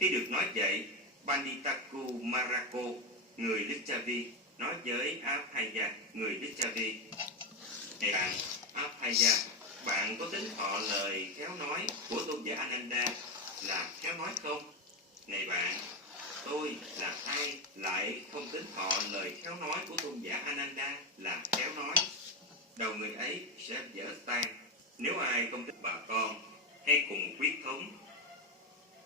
Khi được nói vậy, Panditaku Marako, người Licchavi, nói với Abhaya, người Licchavi: Này bạn, Abhaya, bạn có tính thọ lời khéo nói của tôn giả Ananda là khéo nói không? Này bạn, tôi là ai lại không tính thọ lời khéo nói của tôn giả Ananda là khéo nói? Đầu người ấy sẽ vỡ tan nếu ai không thích bà con hay cùng huyết thống.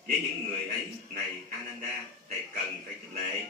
Với những người ấy, này Ananda, thầy cần phải khích lệ.